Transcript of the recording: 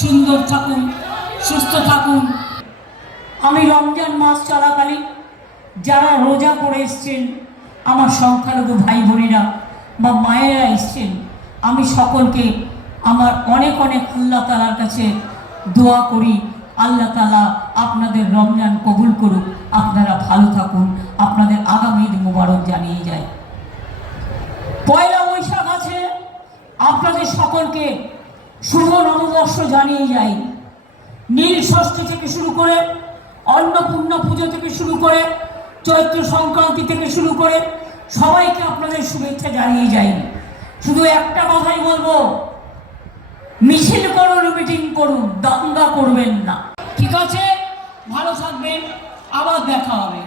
সুন্দর থাকুন, সুস্থ থাকুন। আমি রমজান মাস চলাকালীন যারা রোজা করে এসছেন, আমার সংখ্যালঘু ভাই বোনেরা বা মায়েরা এসছেন, আমি সকলকে আমার অনেক অনেক আল্লাহ তালার কাছে দোয়া করি। আল্লাহ তালা আপনাদের রমজান কবুল করুক, আপনারা ভালো থাকুন, আপনাদের আগামী মুবারক জানিয়ে যায়। পয়লা বৈশাখ আছে, আপনাদের সকলকে শুভ নববর্ষ জানিয়ে যাই। নীল ষষ্ঠী থেকে শুরু করে, অন্নপূর্ণা পুজো থেকে শুরু করে, চৈত্র সংক্রান্তি থেকে শুরু করে, সবাইকে আপনাদের শুভেচ্ছা জানিয়ে যাই। শুধু একটা কথাই বলব, মিছিল করুন, মিটিং করুন, দাঙ্গা করবেন না। ঠিক আছে? ভালো থাকবেন, আবার দেখা হবে।